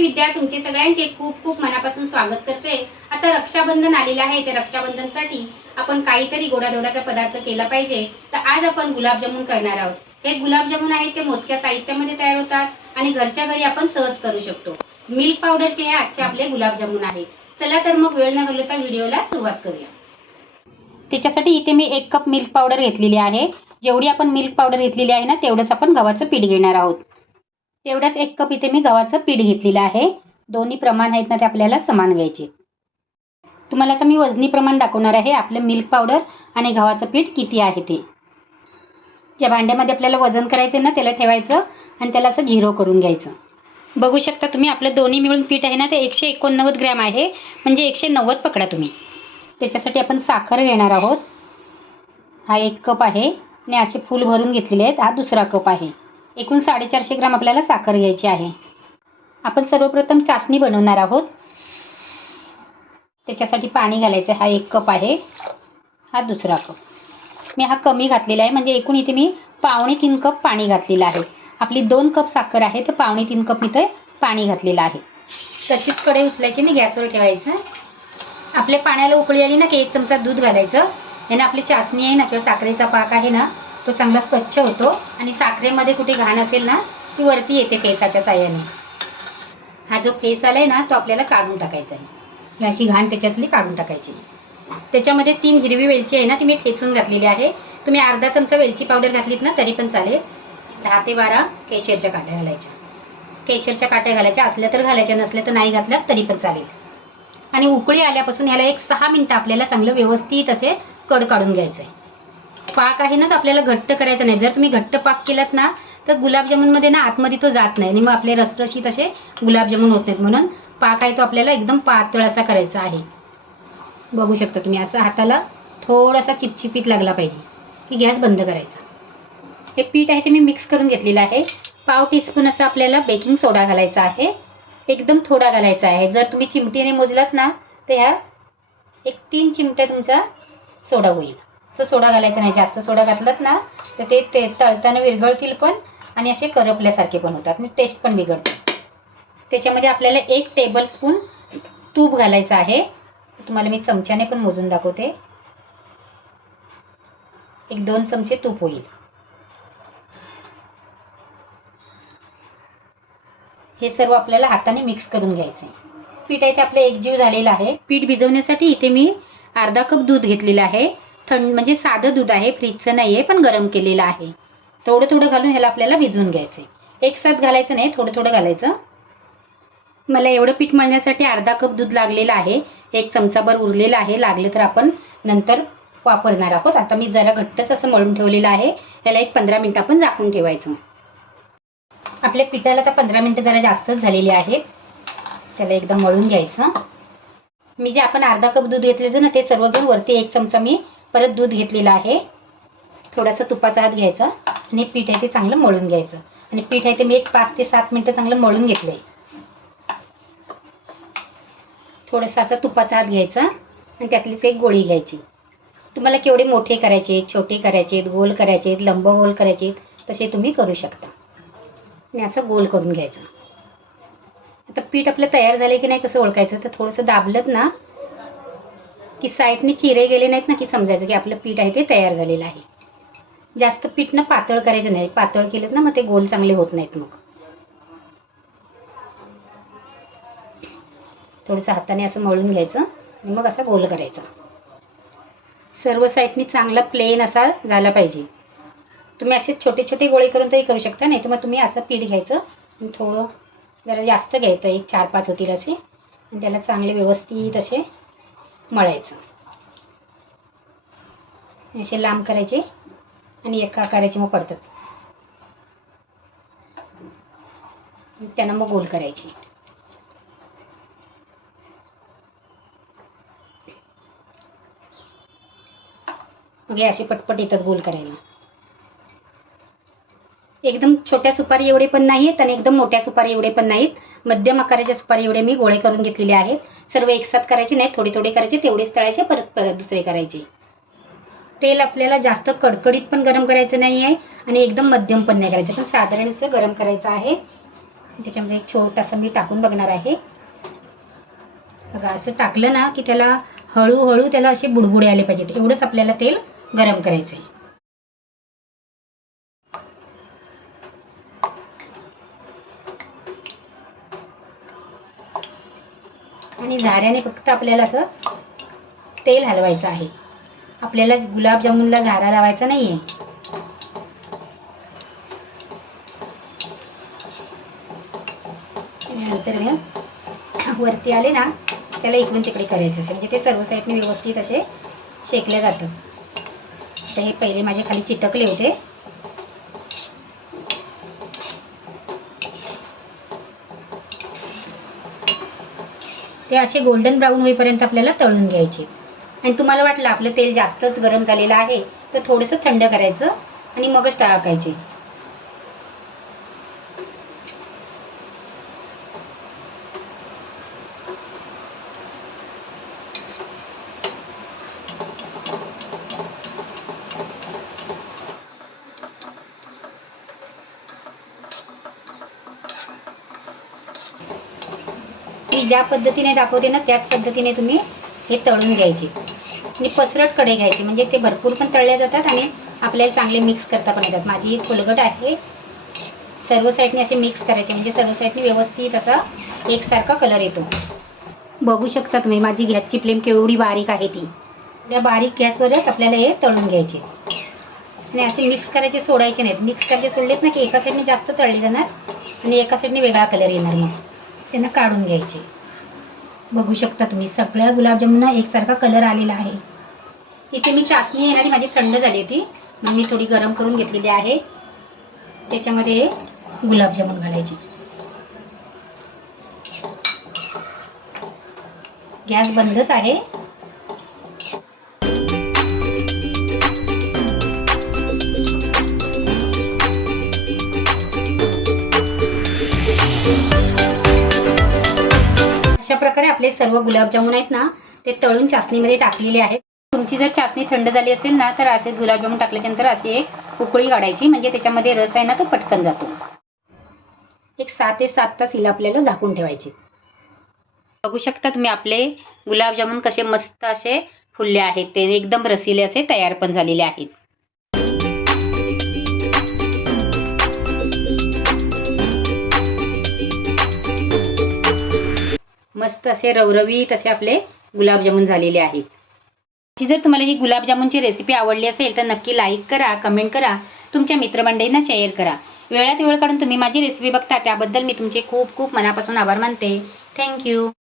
विद्या तुमचे सगळ्यांचे खूप खूप मनापासून स्वागत करते. आता रक्षाबंधन आलेलं आहे ते रक्षाबंधनसाठी आपण काहीतरी गोडाधोडाचा पदार्थ केला पाहिजे. तर आज आपण गुलाबजामुन करणार आहोत. हे गुलाबजामुन आहेत ते मोजक्या साहित्यामध्ये तयार होतात आणि घरच्या घरी आपण सहज करू शकतो. मिल्क पावडरचे हे आजचे आपले गुलाबजामुन आहेत. चला तर मग वेळ न घालवता व्हिडिओला सुरुवात करूया. त्याच्यासाठी इथे मी एक कप मिल्क पावडर घेतलेली आहे. जेवढी आपण मिल्क पावडर घेतलेली आहे ना तेवढंच आपण गव्हाचं पीठ घेणार आहोत. तेवढ्याच एक कप इथे मी गव्हाचं पीठ घेतलेलं आहे. दोन्ही प्रमाण आहेत ना ते आपल्याला समान घ्यायचे. तुम्हाला आता मी वजनी प्रमाण दाखवणार आहे. आपलं मिल्क पावडर आणि गव्हाचं पीठ किती आहे ते. ज्या भांड्यामध्ये आपल्याला वजन करायचं ना त्याला ठेवायचं आणि त्याला असं झिरो करून घ्यायचं. बघू शकता तुम्ही आपलं दोन्ही मिळून पीठ आहे ना ते एकशे एकोणनव्वद ग्रॅम आहे. म्हणजे एकशे नव्वद पकडा तुम्ही. त्याच्यासाठी आपण साखर घेणार आहोत. हा एक कप आहे. आणि असे फूल भरून घेतलेले आहेत. हा दुसरा कप आहे. एकूण साडेचारशे ग्राम आपल्याला साखर घ्यायची आहे. आपण सर्वप्रथम चाचणी बनवणार आहोत. त्याच्यासाठी पाणी घालायचं. हा एक कप आहे. हा दुसरा कप. मी हा कमी घातलेला आहे. म्हणजे एकूण इथे मी पावणे तीन कप पाणी घातलेलं आहे. आपली दोन कप साखर आहे तर पावणे तीन कप इथे पाणी घातलेलं आहे. तशीच कडे उचलायची आणि गॅसवर ठेवायचं. आपल्या पाण्याला उकळी आली ना की एक चमचा दूध घालायचं. यानं आपली चाचणी आहे ना किंवा साखरेचा पाक आहे ना तो चांगला स्वच्छ होतो आणि साखरेमध्ये कुठे घाण असेल ना ती वरती येते फेसाच्या साह्याने. हा जो फेस आलाय ना तो आपल्याला काढून टाकायचा आहे. ही अशी घाण त्याच्यातली काढून टाकायची त्याच्यामध्ये तीन हिरवी वेलची आहे ना ती मी ठेचून घातलेली आहे. तुम्ही अर्धा चमचा वेलची पावडर घातलीत ना तरी पण चालेल. दहा ते बारा केशरच्या काट्या घालायच्या. केशरच्या काट्या घालायच्या असल्या तर घालायच्या नसल्या तर नाही घातल्या तरी पण चालेल. आणि उकळी आल्यापासून ह्याला एक सहा मिनटं आपल्याला चांगलं व्यवस्थित असे कड काढून घ्यायचं आहे. पाक आहे ना तर आपल्याला घट्ट करायचं नाही. जर तुम्ही घट्ट पाक केलात ना तर गुलाबजामुनमध्ये ना आतमध्ये तो जात नाही. आणि मग आपले रसरशीत असे गुलाबजामुन होत नाहीत. म्हणून पाक आहे तो आपल्याला एकदम पातळ असा करायचा आहे. बघू शकता तुम्ही असं हाताला थोडासा चिपचिपीत लागला पाहिजे. की गॅस बंद करायचा. हे पीठ आहे ते मी मिक्स करून घेतलेलं आहे. पाव टीस्पून असं आपल्याला बेकिंग सोडा घालायचा आहे. एकदम थोडा घालायचा आहे. जर तुम्ही चिमटीने मोजलात ना तर ह्या एक तीन चिमट्या तुमचा सोडा होईल. तर सोडा घालायचा नाही जास्त सोडा घातलात ना तर ते ते तळताना विरघळतील पण आणि असे करपल्यासारखे पण होतात. म्हणजे आणि टेस्ट पण बिघडते. त्याच्यामध्ये आपल्याला एक टेबल स्पून तूप घालायचं आहे. तुम्हाला मी चमच्याने पण मोजून दाखवते. एक दोन चमचे तूप होईल. हे सर्व आपल्याला हाताने मिक्स करून घ्यायचे पीठ आहे ते आपलं एकजीव झालेलं आहे. पीठ भिजवण्यासाठी इथे मी अर्धा कप दूध घेतलेलं आहे. थंड म्हणजे साधं दूध आहे फ्रीजचं नाही आहे पण गरम केलेलं आहे. थोडं थोडं घालून ह्याला आपल्याला भिजवून घ्यायचं आहे एक साथ घालायचं नाही थोडं थोडं घालायचं. मला एवढं पीठ मळण्यासाठी अर्धा कप दूध लागलेलं आहे एक चमचाभर उरलेलं आहे लागलं तर आपण नंतर वापरणार आहोत. आता मी जरा घट्टच असं मळून ठेवलेलं आहे याला एक पंधरा मिनटं आपण झाकून ठेवायचं. आपल्या पिठाला तर पंधरा मिनटं जरा जास्तच झालेली आहेत. त्याला एकदा मळून घ्यायचं. मी जे आपण अर्धा कप दूध घेतले होतं ना ते सर्व घेऊन वरती एक चमचा मी परत दूध घेतलेलं आहे. थोडासा तुपाचा हात घ्यायचा आणि पीठ आहे ते चांगलं मळून घ्यायचं. आणि पीठ आहे ते मी एक पाच ते सात मिनटं चांगलं मळून घेतलं आहे थोडंसं असं तुपाचा हात घ्यायचा आणि त्यातलीच एक गोळी घ्यायची. तुम्हाला केवढे मोठे करायचे छोटे करायचे गोल करायचे लंब गोल करायचे तसे तुम्ही करू शकता. आणि असं गोल करून घ्यायचं. आता पीठ आपलं तयार झालं की नाही कसं ओळखायचं? तर थोडंसं दाबलं ना की साईडने चिरे गेले नाहीत ना की समजायचं की आपलं पीठ आहे ते तयार झालेलं आहे. जास्त पीठ ना पातळ करायचं नाही. पातळ केलं ना मग ते गोल चांगले होत नाहीत मग. थोडंसं हाताने असं मळून घ्यायचं आणि मग असा गोल करायचा. सर्व साईडनी चांगला प्लेन असा झाला पाहिजे. तुम्ही असे छोटे छोटे गोळे करून तरी करू शकता नाही तर मग तुम्ही असं पीठ घ्यायचं आणि थोडं जरा जास्त घ्यायचं. एक चार पाच होतील असे. आणि त्याला चांगले व्यवस्थित असे मळायचं. असे लांब करायचे आणि एका आकाराचे मग पडतात. त्यांना मग गोल करायचे. मग हे असे पटपट येतात गोल करायला. एकदम छोट्या सुपारी एवढे पण नाहीत आणि एकदम मोठ्या सुपारी एवढे पण नाहीत मध्यम आकाराच्या सुपारी एवढे मी गोळे करून घेतलेले आहेत. सर्व एकसाथ करायचे नाही थोडे थोडे करायचे तेवढेच तळायचे परत परत दुसरे करायचे. तेल आपल्याला जास्त कडकडीत पण गरम करायचं नाही आहे आणि एकदम मध्यम पण नाही करायचं. पण साधारण असं गरम करायचं आहे. त्याच्यामध्ये एक छोटासा मी टाकून बघणार आहे. बघा असं टाकलं ना की त्याला हळूहळू त्याला असे बुडबुडे आले पाहिजेत. एवढंच आपल्याला तेल गरम करायचं आहे आणि झाऱ्याने फक्त आपल्याला असं तेल हलवायचं आहे. आपल्याला गुलाबजामुनला झारा लावायचा नाही आहे नंतर वरती आले ना त्याला इकडून तिकडे करायचं असे म्हणजे ते सर्व साईडने व्यवस्थित असे शेकले जातं. आता हे पहिले माझे खाली चिटकले होते. ते असे गोल्डन ब्राऊन होईपर्यंत आपल्याला तळून घ्यायचे. आणि तुम्हाला वाटलं आपलं तेल जास्तच गरम झालेलं आहे तर थोडंसं थंड करायचं आणि मगच टाकायचे मी ज्या पद्धतीने दाखवते ना त्याच पद्धतीने तुम्ही हे तळून घ्यायचे. आणि पसरटकडे घ्यायचे. म्हणजे ते भरपूर पण तळले जातात आणि आपल्याला चांगले मिक्स करता पण येतात. माझी फुलगट आहे. सर्व साईडने असे मिक्स करायचे. म्हणजे सर्व साईडने व्यवस्थित असा एकसारखा कलर येतो. बघू शकता तुम्ही माझी गॅसची फ्लेम केवढी बारीक आहे ती. त्या बारीक गॅसवरच आपल्याला हे तळून घ्यायचे. आणि असे मिक्स करायचे सोडायचे नाहीत. मिक्स करायचे सोडलेत ना की एका साईडने जास्त तळले जाणार आणि एका साईडने वेगळा कलर येणार मग. त्यांना काढून घ्यायचे. बघू शकता तुम्ही सगळ्या गुलाबजामुना एकसारखा कलर आलेला आहे. इथे मी चासणी येणारी माझी थंड झाली होती मग मी थोडी गरम करून घेतलेली आहे. त्याच्यामध्ये गुलाबजामुन घालायचे. गॅस बंदच आहे. प्रकारे आपले सर्व गुलाबजामुन आहेत ना ते तळून चाचणीमध्ये टाकलेले आहेत. तुमची जर चाचणी थंड झाली असेल ना तर असे गुलाबजामुन टाकल्याच्यानंतर अशी एक उकळी काढायची म्हणजे त्याच्यामध्ये रस आहे ना तो पटकन जातो. एक सहा ते सात तास हिला आपल्याला झाकून ठेवायचे. बघू शकता तुम्ही आपले गुलाबजामुन कसे मस्त असे फुलले आहेत. ते एकदम रसिले असे तयार पण झालेले आहेत. मस्त असे रवरवीत असे आपले गुलाबजामुन झालेले आहेत. जर तुम्हाला ही गुलाबजामुनची रेसिपी आवडली असेल तर नक्की लाईक करा कमेंट करा तुमच्या मित्रमंडळींना शेअर करा. वेळात वेळ काढून तुम्ही माझी रेसिपी बघता त्याबद्दल मी तुमचे खूप खूप मनापासून आभार मानते. थँक्यू